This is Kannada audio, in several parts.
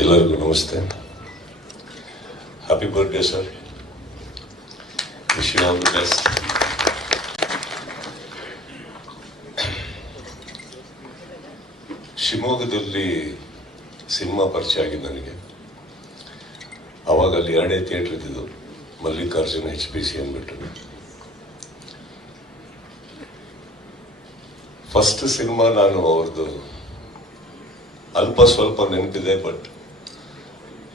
ಎಲ್ಲರಿಗೂ ನಮಸ್ತೆ. ಹ್ಯಾಪಿ ಬರ್ಡೇ ಸರ್ ವಿಶ್ ಶಿವಮೊಗ್ಗದಲ್ಲಿ ಸಿನಿಮಾ ಪರಿಚಯ ಆಗಿದೆ ನನಗೆ. ಅವಾಗ ಅಲ್ಲಿ ಎರಡೇ ಥಿಯೇಟರ್ ಇದ್ದಿದ್ದು, ಮಲ್ಲಿಕಾರ್ಜುನ ಎಚ್ ಪಿ ಸಿ ಅಂದ್ಬಿಟ್ಟು. ಫಸ್ಟ್ ಸಿನಿಮಾ ನಾನು ಅವ್ರದ್ದು ಅಲ್ಪ ಸ್ವಲ್ಪ ನೆನಪಿದೆ ಬಟ್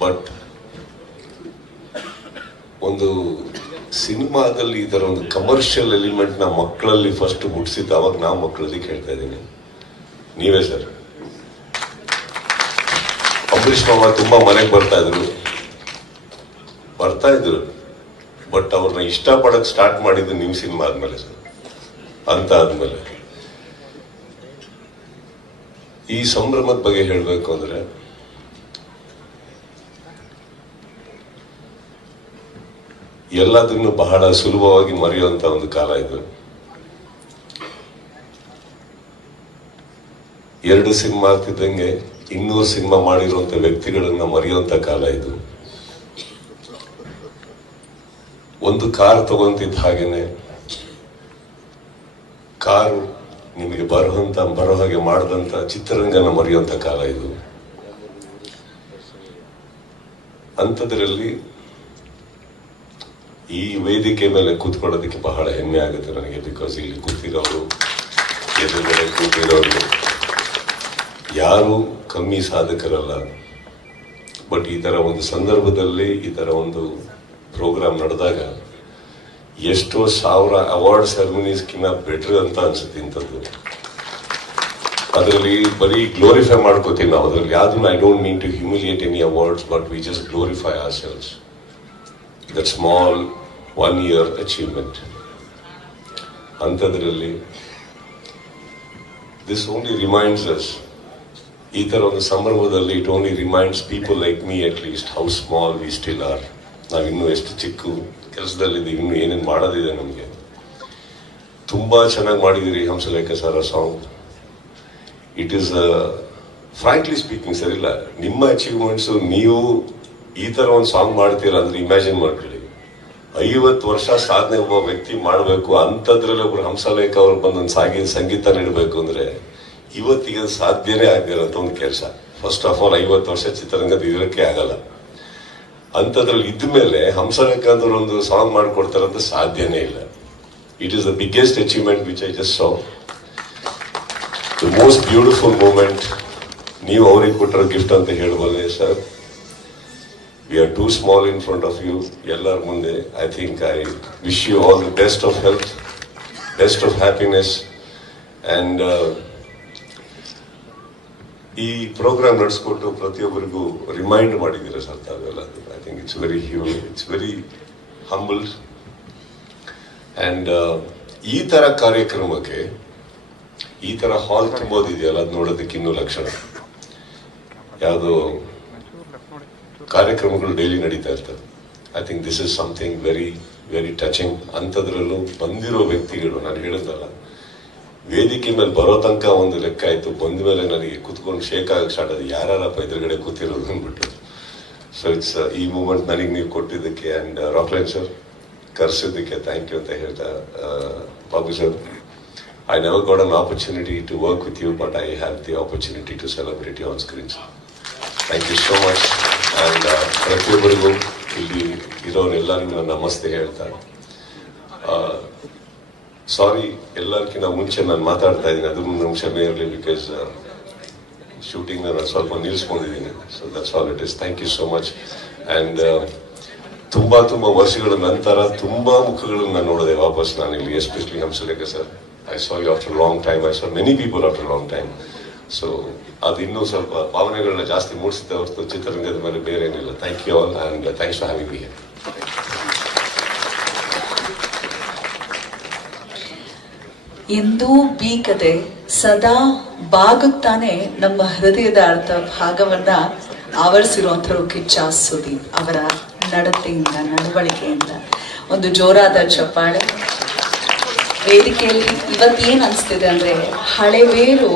but ಒಂದು ಸಿನಿಮಾದಲ್ಲಿ ಥರ ಒಂದು ಕಮರ್ಷಿಯಲ್ ಎಲಿಮೆಂಟ್ನ ಮಕ್ಕಳಲ್ಲಿ ಫಸ್ಟ್ ಮುಟ್ಸಿದ್ದು ಅವಾಗ ನಾ ಮಕ್ಕಳಲ್ಲಿ ಕೇಳ್ತಾ ಇದ್ದೀನಿ. ನೀವೇ ಸರ್ ಅಂಬರೀಷ್ ಮಾಮ ತುಂಬಾ ಮನೆಗೆ ಬರ್ತಾ ಇದ್ರು. ಬರ್ತಾ ಇದ್ರು. ಬಟ್ ಅವ್ರನ್ನ ಇಷ್ಟಪಡಕ್ಕೆ ಸ್ಟಾರ್ಟ್ ಮಾಡಿದ್ದು ನಿಮ್ ಸಿನಿಮಾ ಆದ್ಮೇಲೆ ಸರ್ ಅಂತ ಆದ್ಮೇಲೆ. ಈ ಸಂಭ್ರಮದ ಬಗ್ಗೆ ಹೇಳಬೇಕು ಅಂದ್ರೆ ಎಲ್ಲದನ್ನು ಬಹಳ ಸುಲಭವಾಗಿ ಮರೆಯುವಂತ ಒಂದು ಕಾಲ ಇದು. ಎರಡು ಸಿನಿಮಾ ಆಗ್ತಿದ್ದಂಗೆ ಇನ್ನೂರು ಸಿನಿಮಾ ಮಾಡಿರುವಂತ ವ್ಯಕ್ತಿಗಳನ್ನ ಮರೆಯುವಂತ ಕಾಲ ಇದು. ಒಂದು ಕಾರ್ ತಗೊಂತಿದ್ದ ಹಾಗೇನೆ ಕಾರು ನಿಮಗೆ ಬರುವಂತ, ಬರೋ ಹಾಗೆ ಮಾಡಿದಂತ ಚಿತ್ರರಂಗನ ಮರೆಯುವಂತ ಕಾಲ ಇದು. ಅಂಥದ್ರಲ್ಲಿ ಈ ವೇದಿಕೆ ಮೇಲೆ ಕೂತ್ಕೊಳ್ಳೋದಕ್ಕೆ ಬಹಳ ಹೆಮ್ಮೆ ಆಗುತ್ತೆ ನನಗೆ ಬಿಕಾಸ್ ಇಲ್ಲಿ ಕೂತಿರೋರು, ಎದುರುಗಡೆ ಕೂತಿರೋರು, ಯಾರು ಕಮ್ಮಿ ಸಾಧಕರಲ್ಲ. ಬಟ್ ಈ ತರ ಒಂದು ಸಂದರ್ಭದಲ್ಲಿ, ಈ ತರ ಒಂದು ಪ್ರೋಗ್ರಾಮ್ ನಡೆದಾಗ ಎಷ್ಟೋ ಸಾವಿರ ಅವಾರ್ಡ್ ಸೆರೆಮನೀಸ್ಕಿನ್ನ ಬೆಟ್ರ್ ಅಂತ ಅನ್ಸುತ್ತೆ ಇಂಥದ್ದು. ಅದರಲ್ಲಿ ಬರೀ ಗ್ಲೋರಿಫೈ ಮಾಡ್ಕೋತೀವಿ ನಾವು. ಅದರಲ್ಲಿ ಯಾವ್ದು I don't mean to humiliate any awards but we just glorify ourselves that small one year achievement ಅಂಥದ್ರಲ್ಲಿ ದಿಸ್ ಓನ್ಲಿ ರಿಮೈಂಡ್ಸ್ ಅಸ್ ಈ ಥರ ಒಂದು ಸಂಭ್ರಮದಲ್ಲಿ it only reminds people like me at least how small we still are ನಾವಿನ್ನೂ ಎಷ್ಟು ಚಿಕ್ಕ ಕೆಲಸದಲ್ಲಿದ್ದೀವಿ, ಇನ್ನೂ ಏನೇನು ಮಾಡೋದಿದೆ ನಮಗೆ. ತುಂಬ ಚೆನ್ನಾಗಿ ಮಾಡಿದಿರಿ Hamsalekha sir song it is frankly speaking sir ಇಲ್ಲ ನಿಮ್ಮ ಅಚೀವ್ಮೆಂಟ್ಸು ನೀವು ಈ ತರ ಒಂದು ಸಾಂಗ್ ಮಾಡ್ತೀರಾ ಅಂದ್ರೆ ಇಮ್ಯಾಜಿನ್ ಮಾಡ್ಕೊಳ್ಳಿ. ಐವತ್ತು ವರ್ಷ ಸಾಧನೆ ಒಬ್ಬ ವ್ಯಕ್ತಿ ಮಾಡಬೇಕು ಅಂಥದ್ರಲ್ಲಿ ಒಬ್ರು ಹಂಸಲೇಖ ಅವ್ರು ಬಂದೊಂದು ಸಾಗಿನ ಸಂಗೀತ ನೀಡಬೇಕು ಅಂದ್ರೆ ಇವತ್ತಿಗೆ ಸಾಧ್ಯನೇ ಆಗಿರೋಂಥ ಒಂದು ಕೆಲಸ. ಫಸ್ಟ್ ಆಫ್ ಆಲ್ ಐವತ್ತು ವರ್ಷ ಚಿತ್ರರಂಗದ ಇರೋಕ್ಕೆ ಆಗಲ್ಲ. ಅಂಥದ್ರಲ್ಲಿ ಇದ್ದ ಮೇಲೆ ಹಂಸಲೇಖ ಅಂದ್ರೆ ಒಂದು ಸಾಂಗ್ ಮಾಡ್ಕೊಡ್ತಾರಂತ ಸಾಧ್ಯನೇ ಇಲ್ಲ. It is the biggest achievement which I just saw the most beautiful moment ನೀವು ಅವ್ರಿಗೆ ಕೊಟ್ಟಿರೋ ಗಿಫ್ಟ್ ಅಂತ ಹೇಳ್ಬೋದೇ sir we are too small in front of you ಎಲ್ಲರ ಮುಂದೆ I think I wish you all the best of health best of happiness and ಈ ಪ್ರೋಗ್ರಾಮ್ ನಡೆಸ್ಕೊಟ್ಟು ಪ್ರತಿಯೊಬ್ಬರಿಗೂ ರಿಮೈಂಡ್ ಮಾಡಿದ್ದೀರಾ ಸರ್ ತಾವೆಲ್ಲ. ಐ ಥಿಂಕ್ ಇಟ್ಸ್ ವೆರಿ ಹ್ಯೂ ಇಟ್ಸ್ ವೆರಿ ಹಂಬಲ್ ಆ್ಯಂಡ್ ಈ ಥರ ಕಾರ್ಯಕ್ರಮಕ್ಕೆ, ಈ ಥರ ಹಾಲ್ ತುಂಬೋದಿದೆಯಲ್ಲ, ಅದು ನೋಡೋದಕ್ಕೆ ಇನ್ನೂ ಲಕ್ಷಣ. ಯಾವುದೋ ಕಾರ್ಯಕ್ರಮಗಳು ಡೈಲಿ ನಡೀತಾ ಇರ್ತದೆ I think this is something very very touching ಅಂಥದ್ರಲ್ಲೂ ಬಂದಿರೋ ವ್ಯಕ್ತಿಗಳು, ನಾನು ಹೇಳಿದ್ನಲ್ಲ ವೇದಿಕೆ ಮೇಲೆ ಬರೋ ತನಕ ಒಂದು ಲೆಕ್ಕ ಆಯಿತು, ಬಂದ ಮೇಲೆ ನನಗೆ ಕೂತ್ಕೊಂಡು ಶೇಕ್ ಆಗಕ್ಕೆ ಸ್ಟಾರ್ಟ್ ಆದ ಯಾರಪ್ಪ ಎದುರುಗಡೆ ಕೂತಿರೋದು ಅಂದ್ಬಿಟ್ಟು. ಸೊ ಇಟ್ಸ್ ಈ ಮೂಮೆಂಟ್ ನನಗೆ ನೀವು ಕೊಟ್ಟಿದ್ದಕ್ಕೆ ಅಂಡ್ ರಾಕ್ಲೈನ್ ಸರ್ ಕರೆಸಿದ್ದಕ್ಕೆ ಥ್ಯಾಂಕ್ ಯು ಅಂತ ಹೇಳ್ತಾ Babu sir I never got an opportunity to work with you but I have the opportunity to celebrate on screen thank you so much and ಪ್ರತಿಯೊಬ್ಬರಿಗೂ ಇಲ್ಲಿ ಇರೋರೆಲ್ಲರಿಗೂ ನನ್ನ ನಮಸ್ತೆ ಹೇಳ್ತಾರೆ. ಸಾರಿ ಎಲ್ಲರಿಗಿಂತ ಮುಂಚೆ ನಾನು ಮಾತಾಡ್ತಾ ಇದ್ದೀನಿ. ಅದು ಮುಂದೆ ಕ್ಷಮೆ ಇರಲಿ ಬಿಕಾಸ್ ಶೂಟಿಂಗ್ ನಾನು ಸ್ವಲ್ಪ ನಿಲ್ಲಿಸ್ಕೊಂಡಿದ್ದೀನಿ. So that's all it is thank you so much and ತುಂಬ ತುಂಬ ವರ್ಷಗಳ ನಂತರ ತುಂಬ ಮುಖಗಳನ್ನು ನಾನು ನೋಡಿದೆ ವಾಪಸ್ ನಾನು ಇಲ್ಲಿ especially Hamsalekha sir. I saw you after long time I saw many people after long time so ಅದು ಇನ್ನೂ ಸ್ವಲ್ಪ ಭಾವನೆಗಳನ್ನ ಜಾಸ್ತಿ ಮೂಡಿಸುತ್ತೆ ಹೊರತು ಚಿತ್ರರಂಗದ ಮೇಲೆ ಬೇರೆ ಏನಿಲ್ಲ thank you all and thanks for having me ಎಂದೂ ಬೀಗದೆ ಸದಾ ಬಾಗುತ್ತಾನೆ ನಮ್ಮ ಹೃದಯದ ಅರ್ಥ ಭಾಗವನ್ನ ಆವರಿಸಿರುವಂಥವ್ರು ಕಿಚ್ಚ ಸುದೀಪ್ ಅವರ ನಡತೆಯಿಂದ ನಡವಳಿಕೆಯಿಂದ ಒಂದು ಜೋರಾದ ಚಪ್ಪಾಳೆ ವೇದಿಕೆಯಲ್ಲಿ ಇವತ್ತೇನು ಅನಿಸ್ತಿದೆ ಅಂದರೆ ಹಳೆ ಹಳೆಬೇರು